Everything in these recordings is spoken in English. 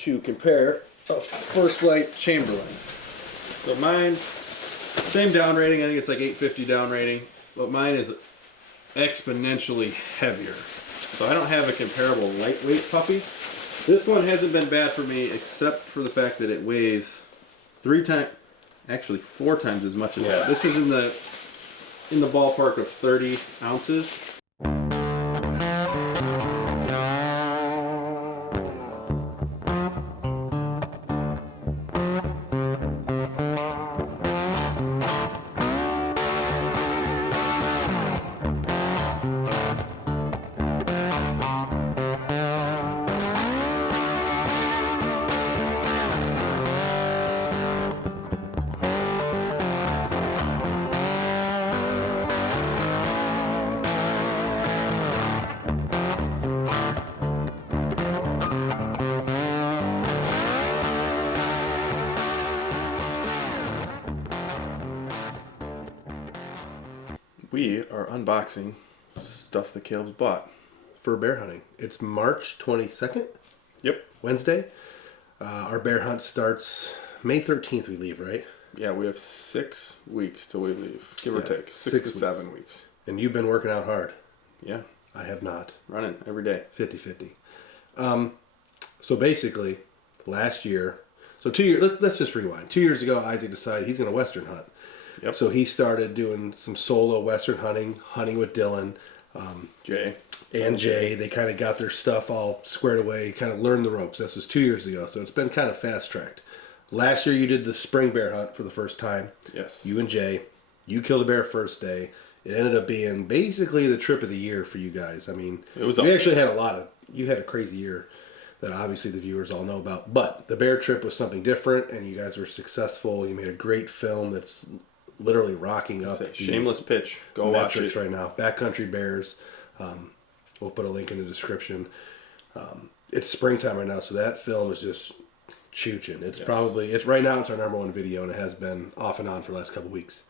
to compare a First Lite Chamberlain. So mine, same down rating. I think it's like 850 down rating, but mine is exponentially heavier. So I don't have a comparable lightweight puppy. This one hasn't been bad for me, except for the fact that it weighs 4 times as much as that. This is in the ballpark of 30 ounces. We are unboxing stuff that Caleb's bought for bear hunting. It's March 22nd. Yep. Wednesday. Our bear hunt starts May 13th. We leave, right? Yeah, we have 6 weeks till we leave, give or take. 6 to 7 weeks. And you've been working out hard. Yeah. I have not. Running every day. 50-50. So basically, last year, so 2 years, let's just rewind. 2 years ago, Isaac decided he's going to Western hunt. Yep. So he started doing some solo Western hunting with Dylan. Jay. And Jay. They kind of got their stuff all squared away, kind of learned the ropes. This was 2 years ago, so it's been kind of fast-tracked. Last year, you did the spring bear hunt for the first time. Yes. You and Jay. You killed a bear first day. It ended up being basically the trip of the year for you guys. I mean, you actually had you had a crazy year that obviously the viewers all know about. But the bear trip was something different, and you guys were successful. You made a great film that's literally rocking up. Shameless pitch. Go watch it right now. Backcountry Bears. We'll put a link in the description. It's springtime right now, so that film is just chooching. It's right now it's our #1 video, and it has been off and on for the last couple weeks.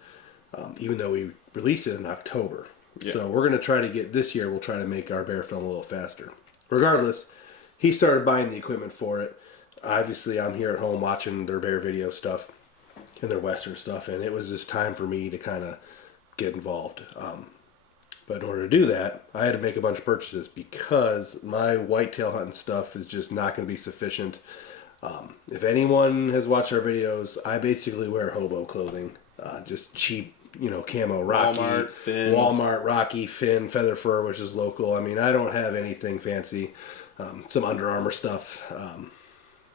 Even though we released it in October. Yeah. So we're going to try to get, this year, we'll try to make our bear film a little faster. Regardless, he started buying the equipment for it. Obviously, I'm here at home watching their bear video stuff and their Western stuff, and it was just time for me to kind of get involved. But in order to do that, I had to make a bunch of purchases because my whitetail hunting stuff is just not going to be sufficient. If anyone has watched our videos, I basically wear hobo clothing, just cheap, camo, Rocky, Walmart, Rocky, Finn, Feather Fur, which is local. I mean, I don't have anything fancy. Some Under Armour stuff.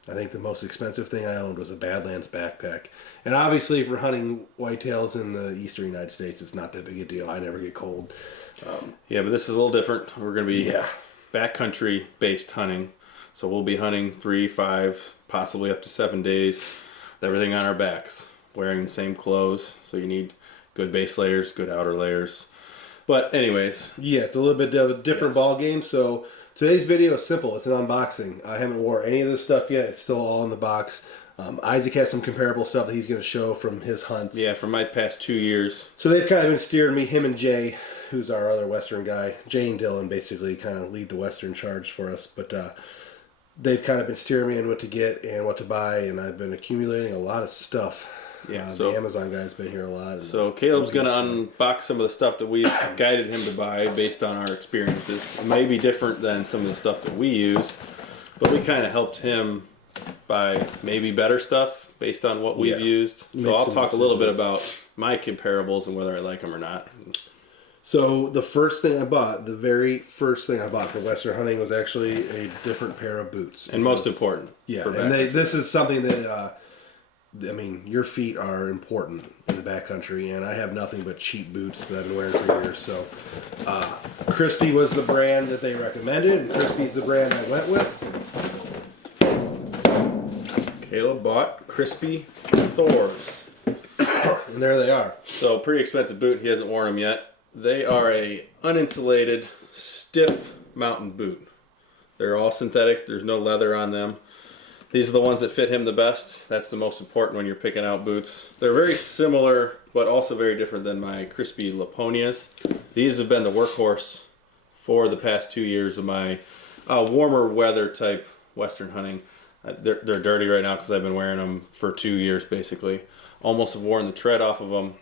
I think the most expensive thing I owned was a Badlands backpack. And obviously for hunting whitetails in the eastern United States, it's not that big a deal. I never get cold. Yeah, but this is a little different. We're going to be backcountry based hunting. So we'll be hunting 3, 5, possibly up to 7 days with everything on our backs, wearing the same clothes. So you need good base layers, good outer layers. But anyways. Yeah, it's a little bit of a different ball game. So today's video is simple. It's an unboxing. I haven't wore any of this stuff yet. It's still all in the box. Isaac has some comparable stuff that he's going to show from his hunts. Yeah, from my past 2 years. So they've kind of been steering me, him and Jay, who's our other Western guy. Jay and Dylan basically kind of lead the Western charge for us. But they've kind of been steering me in what to get and what to buy. And I've been accumulating a lot of stuff. Yeah, so the Amazon guy's been here a lot. So Caleb's going to unbox some of the stuff that we've guided him to buy based on our experiences. It may be different than some of the stuff that we use, but we kind of helped him buy maybe better stuff based on what we've used. So I'll talk a little bit about my comparables and whether I like them or not. So the first thing I bought, the very first thing I bought for Western hunting was actually a different pair of boots. And most important. Yeah, and this is something that... I mean, your feet are important in the backcountry, and I have nothing but cheap boots that I've been wearing for years. So, Crispi was the brand that they recommended, and Crispi's the brand I went with. Caleb bought Crispi Thors. And there they are. So, pretty expensive boot. He hasn't worn them yet. They are a uninsulated, stiff mountain boot. They're all synthetic. There's no leather on them. These are the ones that fit him the best. That's the most important when you're picking out boots. They're very similar, but also very different than my Crispi Laponias. These have been the workhorse for the past 2 years of my warmer weather type Western hunting. They're dirty right now because I've been wearing them for 2 years basically. Almost have worn the tread off of them.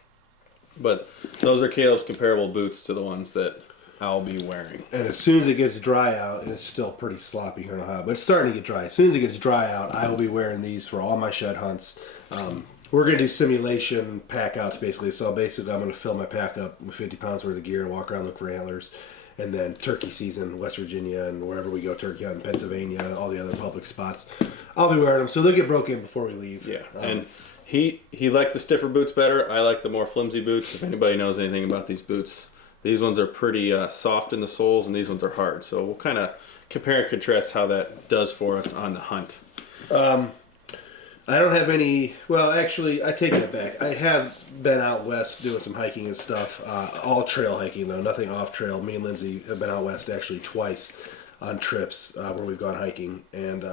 But those are Caleb's comparable boots to the ones that I'll be wearing. And as soon as it gets dry out, and it's still pretty sloppy here in Ohio, but it's starting to get dry. As soon as it gets dry out, I will be wearing these for all my shed hunts. We're going to do simulation pack outs basically. So basically I'm going to fill my pack up with 50 pounds worth of gear and walk around look for antlers. And then turkey season, West Virginia and wherever we go turkey hunting, Pennsylvania, all the other public spots, I'll be wearing them. So they'll get broken before we leave. Yeah, and he liked the stiffer boots better. I like the more flimsy boots. If anybody knows anything about these boots, these ones are pretty soft in the soles, and these ones are hard. So we'll kind of compare and contrast how that does for us on the hunt. I don't have any. Well, actually, I take that back. I have been out west doing some hiking and stuff. All trail hiking though, nothing off trail. Me and Lindsay have been out west actually twice on trips where we've gone hiking, and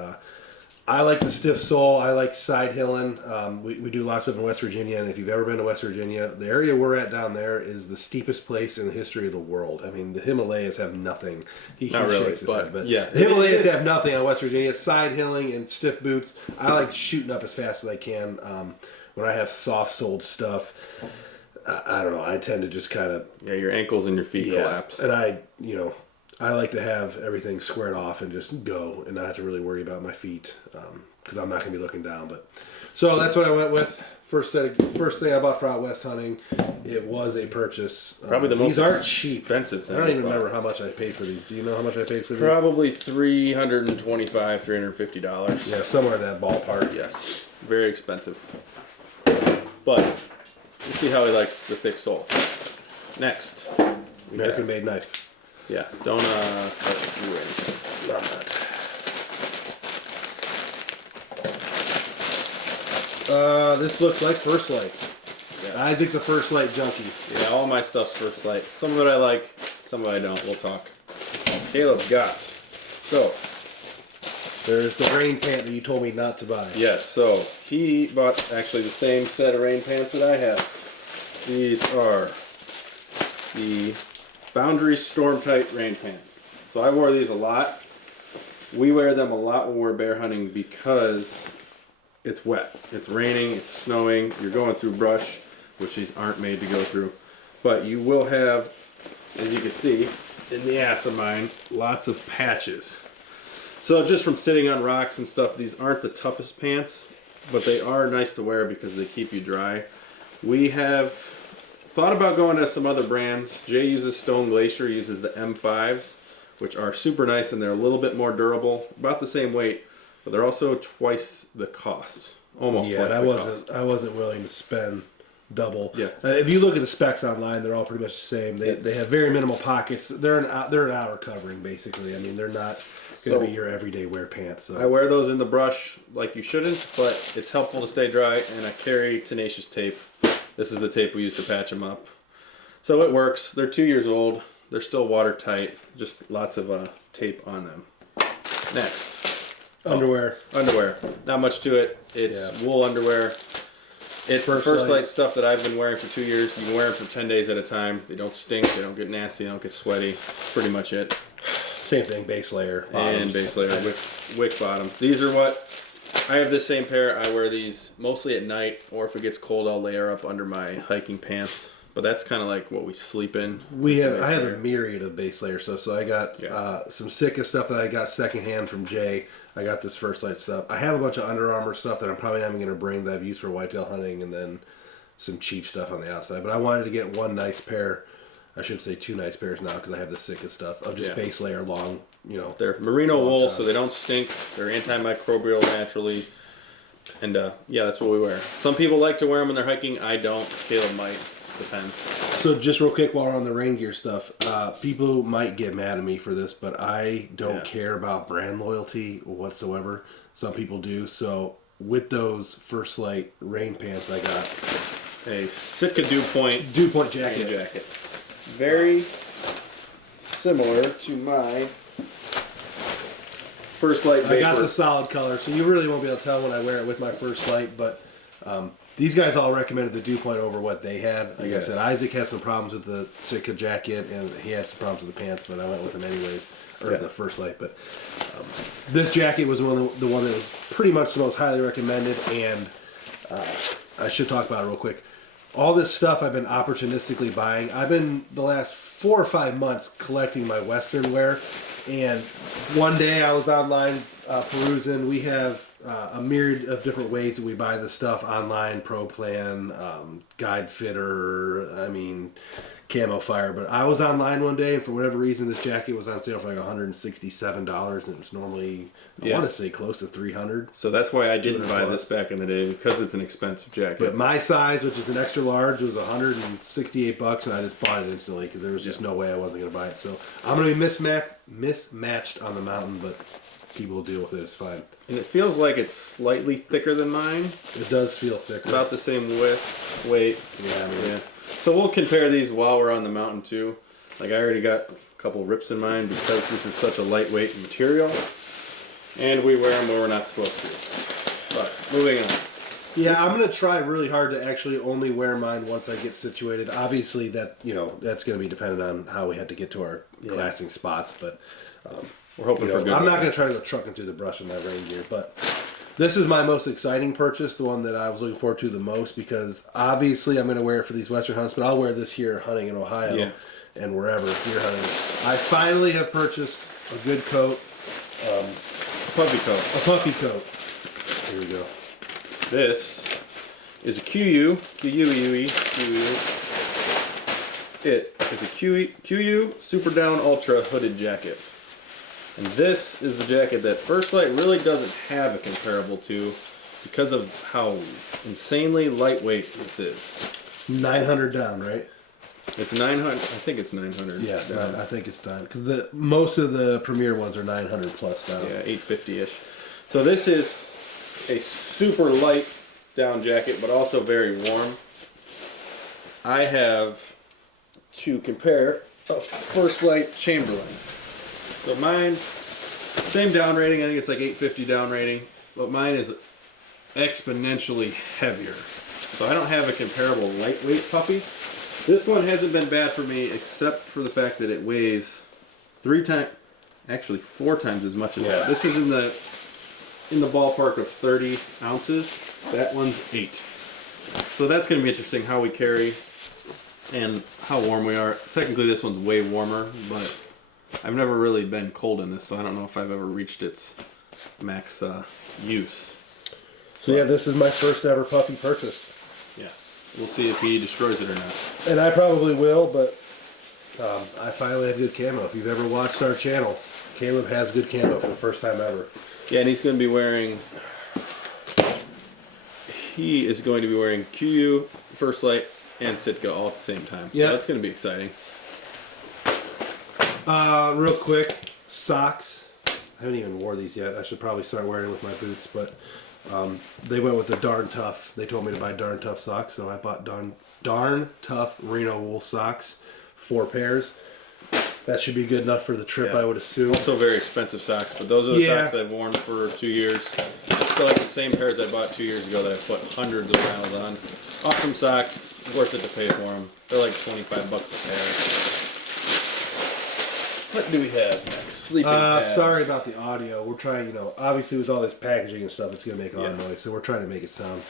I like the stiff sole. I like side hilling. We do lots of in West Virginia, and if you've ever been to West Virginia, the area we're at down there is the steepest place in the history of the world. I mean, the Himalayas have nothing. He Not really, shakes his head, but yeah, the Himalayas have nothing on West Virginia. Side hilling and stiff boots. I like shooting up as fast as I can. When I have soft-soled stuff, I don't know. I tend to just kind of your ankles and your feet collapse. And I like to have everything squared off and just go and not have to really worry about my feet because I'm not going to be looking down. But so that's what I went with. First thing I bought for out west hunting. It was a purchase. Probably the most these aren't cheap. Expensive. I don't even remember how much I paid for these. Do you know how much I paid for these? Probably $350. Yeah, somewhere in that ballpark. Yes, very expensive. But you see how he likes the thick sole. Next, American made knife. Yeah, don't touch it or anything. I'm not. This looks like First Lite. Yeah. Isaac's a First Lite junkie. Yeah, all my stuff's First Lite. Some of it I like, some of it I don't. We'll talk. Caleb's got. So, there's the rain pant that you told me not to buy. Yes, so he bought actually the same set of rain pants that I have. These are the Boundary Storm Tight rain pant. So I wore these a lot. We wear them a lot when we're bear hunting because it's wet. It's raining, it's snowing, you're going through brush, which these aren't made to go through. But you will have, as you can see, in the ass of mine, lots of patches. So just from sitting on rocks and stuff, these aren't the toughest pants, but they are nice to wear because they keep you dry. We have thought about going to some other brands. Jay uses Stone Glacier, uses the M5s, which are super nice and they're a little bit more durable, about the same weight, but they're also twice the cost, almost twice the cost. I wasn't willing to spend double. Yeah. If you look at the specs online, they're all pretty much the same. They have very minimal pockets. They're an outer covering basically. I mean, they're not going to be your everyday wear pants. So. I wear those in the brush like you shouldn't, but it's helpful to stay dry, and I carry tenacious tape. This is the tape we use to patch them up. So it works. They're 2 years old. They're still watertight. Just lots of tape on them. Next. Underwear. Underwear. Not much to it. It's wool underwear. It's the First Lite stuff that I've been wearing for 2 years. You can wear them for 10 days at a time. They don't stink. They don't get nasty. They don't get sweaty. That's pretty much it. Same thing. Base layer. Bottoms. And base layer. Wick bottoms. These are what... I have this same pair. I wear these mostly at night, or if it gets cold, I'll layer up under my hiking pants. But that's kind of like what we sleep in. I have a myriad of base layer stuff. So I got some Sitka stuff that I got secondhand from Jay. I got this First Lite stuff. I have a bunch of Under Armour stuff that I'm probably not even going to bring that I've used for whitetail hunting, and then some cheap stuff on the outside. But I wanted to get one nice pair. I should say two nice pairs now because I have the Sitka stuff of just base layer long. They're merino wool, so they don't stink. They're antimicrobial naturally. And that's what we wear. Some people like to wear them when they're hiking. I don't. Caleb might. Depends. So just real quick while we're on the rain gear stuff, people might get mad at me for this, but I don't care about brand loyalty whatsoever. Some people do. So with those First Lite rain pants, I got a Sitka Dew Point jacket. Very similar to my First Lite Vapor. I got the solid color, so you really won't be able to tell when I wear it with my First Lite, but these guys all recommended the Dew Point over what they had. Like I said, Isaac has some problems with the Sitka jacket, and he had some problems with the pants, but I went with them anyways, or the First Lite. But this jacket was the one that was pretty much the most highly recommended, and I should talk about it real quick. All this stuff I've been opportunistically buying. I've been the last 4 or 5 months collecting my Western wear, and one day I was online perusing. We have a myriad of different ways that we buy this stuff online: Pro Plan, Guide Fitter, Camo Fire. But I was online one day, and for whatever reason, this jacket was on sale for like $167, and it's normally, I want to say, close to $300. So that's why I didn't buy this back in the day, because it's an expensive jacket. But my size, which is an extra large, was $168, and I just bought it instantly because there was just no way I wasn't going to buy it. So I'm going to be mismatched on the mountain, but people will deal with it. It's fine. And it feels like it's slightly thicker than mine. It does feel thicker. About the same weight. Yeah. So we'll compare these while we're on the mountain too. Like, I already got a couple rips in mine because this is such a lightweight material, and we wear them where we're not supposed to. But moving on. Yeah, I'm gonna try really hard to actually only wear mine once I get situated. Obviously, that's gonna be dependent on how we have to get to our glassing spots. But we're hoping for good. I'm not gonna try to go trucking through the brush with my rain gear, but this is my most exciting purchase, the one that I was looking forward to the most, because obviously I'm going to wear it for these Western hunts, but I'll wear this here hunting in Ohio and wherever deer hunting. I finally have purchased a good coat. A puffy coat. Here we go. This is a Kuiu. It is a Kuiu Super Down Ultra hooded jacket. And this is the jacket that First Lite really doesn't have a comparable to because of how insanely lightweight this is. 900 down, right? It's 900. I think it's 900. Yeah, down. I think it's down because most of the Premier ones are 900 plus down. Yeah, 850-ish. So this is a super light down jacket, but also very warm. I have to compare a First Lite Chamberlain. So mine, same down rating. I think it's like 850 down rating, but mine is exponentially heavier. So I don't have a comparable lightweight puppy. This one hasn't been bad for me, except for the fact that it weighs 4 times as much as that. This is in the ballpark of 30 ounces. That one's 8. So that's going to be interesting how we carry and how warm we are. Technically, this one's way warmer, but I've never really been cold in this, so I don't know if I've ever reached its max use. So yeah, this is my first ever puppy purchase. Yeah, we'll see if he destroys it or not. And I probably will, but I finally have good camo. If you've ever watched our channel, Caleb has good camo for the first time ever. Yeah, and he's going to be wearing... He is going to be wearing Kuiu, First Lite, and Sitka all at the same time. So that's going to be exciting. Real quick, socks. I haven't even wore these yet. I should probably start wearing them with my boots, but they went with the Darn Tough. They told me to buy Darn Tough socks, so I bought Darn Tough Merino wool socks, 4 pairs. That should be good enough for the trip, I would assume. Also very expensive socks, but those are the socks I've worn for 2 years. It's still like the same pairs I bought 2 years ago that I've put hundreds of miles on. Awesome socks, worth it to pay for them. They're like $25 a pair. What do we have next? Sleeping pads. Sorry about the audio. We're trying, obviously with all this packaging and stuff, it's going to make a lot of noise, so we're trying to make it sound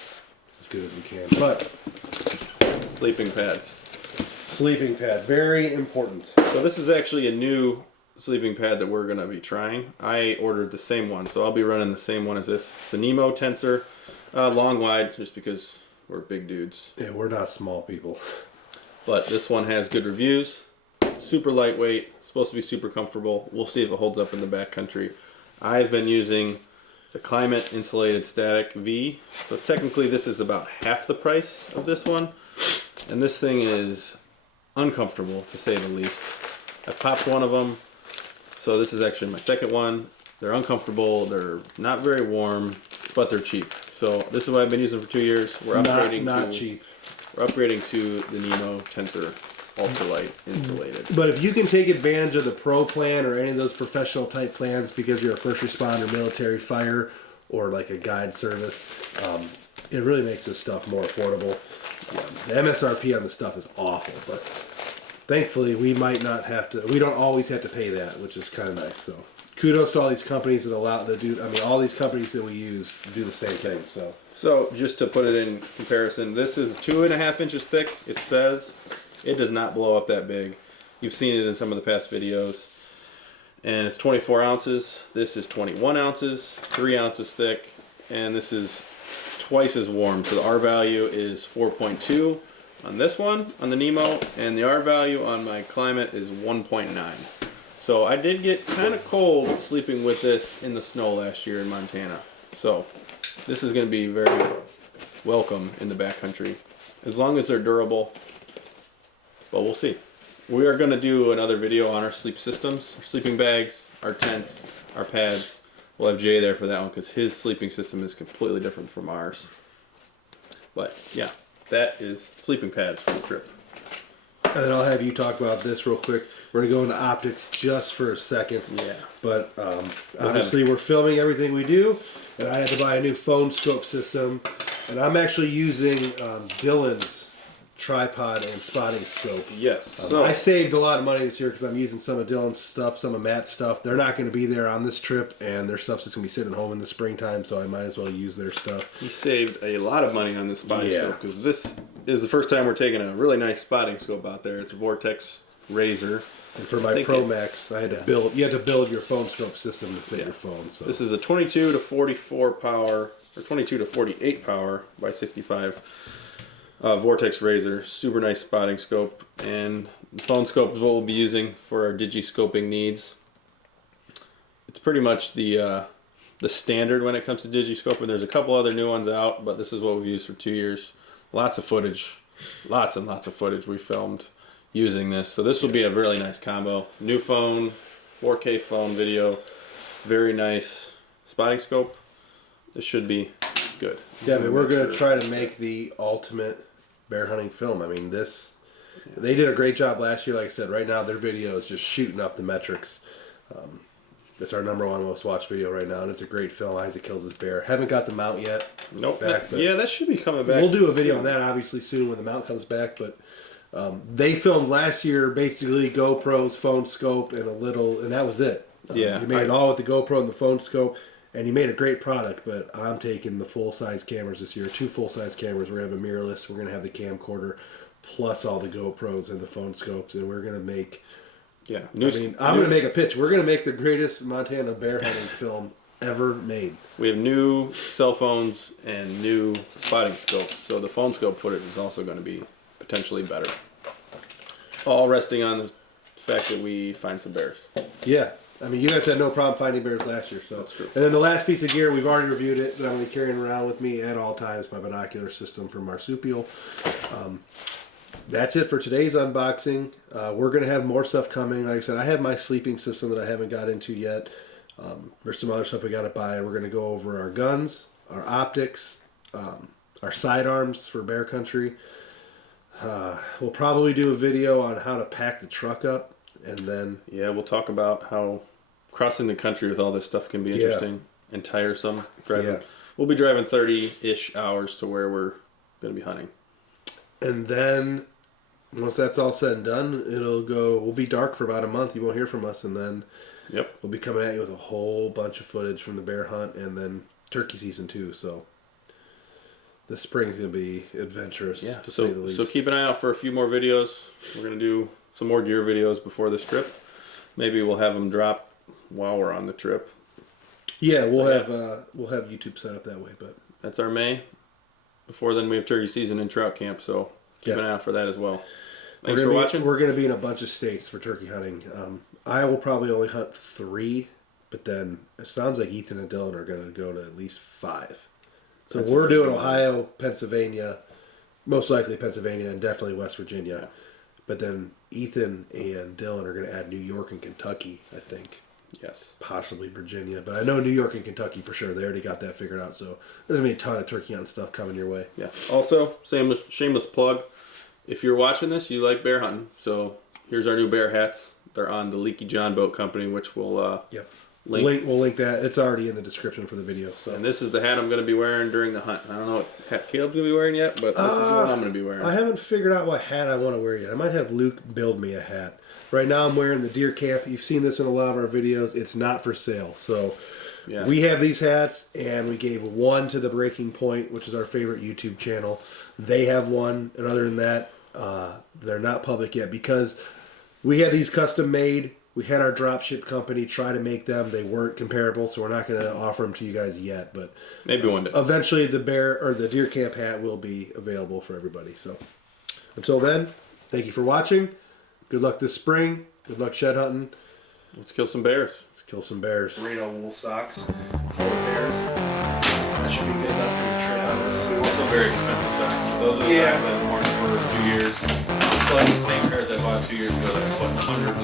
as good as we can. But sleeping pads. Sleeping pad, very important. So this is actually a new sleeping pad that we're going to be trying. I ordered the same one, so I'll be running the same one as this. It's the Nemo Tensor, long wide, just because we're big dudes. Yeah, we're not small people. But this one has good reviews. Super lightweight, supposed to be super comfortable. We'll see if it holds up in the backcountry. I've been using the Climate Insulated Static V. So technically this is about half the price of this one. And this thing is uncomfortable, to say the least. I popped one of them. So this is actually my second one. They're uncomfortable, they're not very warm, but they're cheap. So this is what I've been using for 2 years. We're upgrading not cheap. We're upgrading to the Nemo Tensor Ultralight Insulated. But if you can take advantage of the Pro Plan or any of those professional type plans because you're a first responder, military, fire, or like a guide service, it really makes this stuff more affordable. Yes. The MSRP on the stuff is awful, but thankfully we don't always have to pay that, which is kind of nice. So kudos to all these companies all these companies that we use do the same thing. So just to put it in comparison, this is 2.5 inches thick. It says it does not blow up that big. You've seen it in some of the past videos. And it's 24 ounces. This is 21 ounces, 3 ounces thick, and this is twice as warm. So the R value is 4.2 on this one, on the Nemo, and the R value on my Climate is 1.9. So I did get kind of cold sleeping with this in the snow last year in Montana. So this is going to be very welcome in the backcountry, as long as they're durable, but we'll see. We are going to do another video on our sleep systems, our sleeping bags, our tents, our pads. We'll have Jay there for that one because his sleeping system is completely different from ours. But yeah, that is sleeping pads for the trip. And then I'll have you talk about this real quick. We're going to go into optics just for a second. Yeah. But obviously we're filming everything we do. And I had to buy a new phone scope system. And I'm actually using Dylan's tripod and spotting scope. Yes. So I saved a lot of money this year because I'm using some of Dylan's stuff, some of Matt's stuff. They're not going to be there on this trip, and their stuff's just going to be sitting home in the springtime, so I might as well use their stuff. He saved a lot of money on this spotting scope because this is the first time we're taking a really nice spotting scope out there. It's a Vortex Razor. And for my Pro Max, I had to build. You had to build your phone scope system to fit your phone. So this is a 22 to 44 power, or 22 to 48 power by 65. Vortex Razor, super nice spotting scope, and the phone scope is what we'll be using for our digi-scoping needs. It's pretty much the standard when it comes to digi-scoping. There's a couple other new ones out, but this is what we've used for 2 years. Lots of footage, lots and lots of footage we filmed using this. So this will be a really nice combo. New phone, 4K phone video, very nice spotting scope. This should be good. Yeah, I mean, we're going to try to make the ultimate bear hunting film. I mean, they did a great job last year. Like I said, right now their video is just shooting up the metrics. It's our #1 most watched video right now, and it's a great film. Isaac kills his bear. Haven't got the mount yet. Nope. Yeah, that should be coming back. We'll do a video on that obviously soon when the mount comes back. But they filmed last year basically GoPros, phone scope, and that was it. Yeah, you made it all with the GoPro and the phone scope. And you made a great product, but I'm taking the full-size cameras this year. 2 full-size cameras. We're going to have a mirrorless. We're going to have the camcorder, plus all the GoPros and the phone scopes. And we're going to make... Yeah. I'm going to make a pitch. We're going to make the greatest Montana bear hunting film ever made. We have new cell phones and new spotting scopes. So the phone scope footage is also going to be potentially better. All resting on the fact that we find some bears. Yeah. I mean, you guys had no problem finding bears last year, so that's true. And then the last piece of gear, we've already reviewed it, but I'm going to be carrying around with me at all times, my binocular system from Marsupial. That's it for today's unboxing. We're going to have more stuff coming. Like I said, I have my sleeping system that I haven't got into yet. There's some other stuff we got to buy. We're going to go over our guns, our optics, our sidearms for bear country. We'll probably do a video on how to pack the truck up. And then we'll talk about how crossing the country with all this stuff can be interesting and tiresome. We'll be driving 30-ish hours to where we're going to be hunting. And then once that's all said and done, we'll be dark for about a month. You won't hear from us, and then we'll be coming at you with a whole bunch of footage from the bear hunt and then turkey season too. So this spring's going to be adventurous, to say the least. So keep an eye out for a few more videos. We're going to do some more gear videos before this trip. Maybe we'll have them drop while we're on the trip. Yeah, we'll have YouTube set up that way. But that's our May. Before then, we have turkey season and trout camp, so keep an eye out for that as well. Thanks for watching. We're going to be in a bunch of states for turkey hunting. I will probably only hunt 3, but then it sounds like Ethan and Dylan are going to go to at least 5. So we're doing Ohio, Pennsylvania, most likely Pennsylvania, and definitely West Virginia. Yeah. But then Ethan and Dylan are going to add New York and Kentucky, I think. Yes. Possibly Virginia. But I know New York and Kentucky for sure. They already got that figured out. So there's going to be a ton of turkey hunt stuff coming your way. Yeah. Also, shameless plug. If you're watching this, you like bear hunting. So here's our new bear hats. They're on the Leaky John Boat Company, which we'll link. We'll link that. It's already in the description for the video. So. And this is the hat I'm going to be wearing during the hunt. I don't know what hat Caleb's going to be wearing yet, but this is what I'm going to be wearing. I haven't figured out what hat I want to wear yet. I might have Luke build me a hat. Right now I'm wearing the deer camp. You've seen this in a lot of our videos. It's not for sale. So Yeah. we have these hats, and we gave one to the Breaking Point, which is our favorite YouTube channel. They have one, and other than that, they're not public yet because we had these custom made. We had our dropship company try to make them. They weren't comparable, so we're not going to offer them to you guys yet. But maybe one day. Eventually, the deer camp hat will be available for everybody. So until then, thank you for watching. Good luck this spring. Good luck shed hunting. Let's kill some bears. Let's kill some bears. Merino wool socks for bears. That should be good enough for the trade on. Also very expensive socks. Those are the socks I've worn for 2 years. It's like the same pairs I bought 2 years ago that I put 100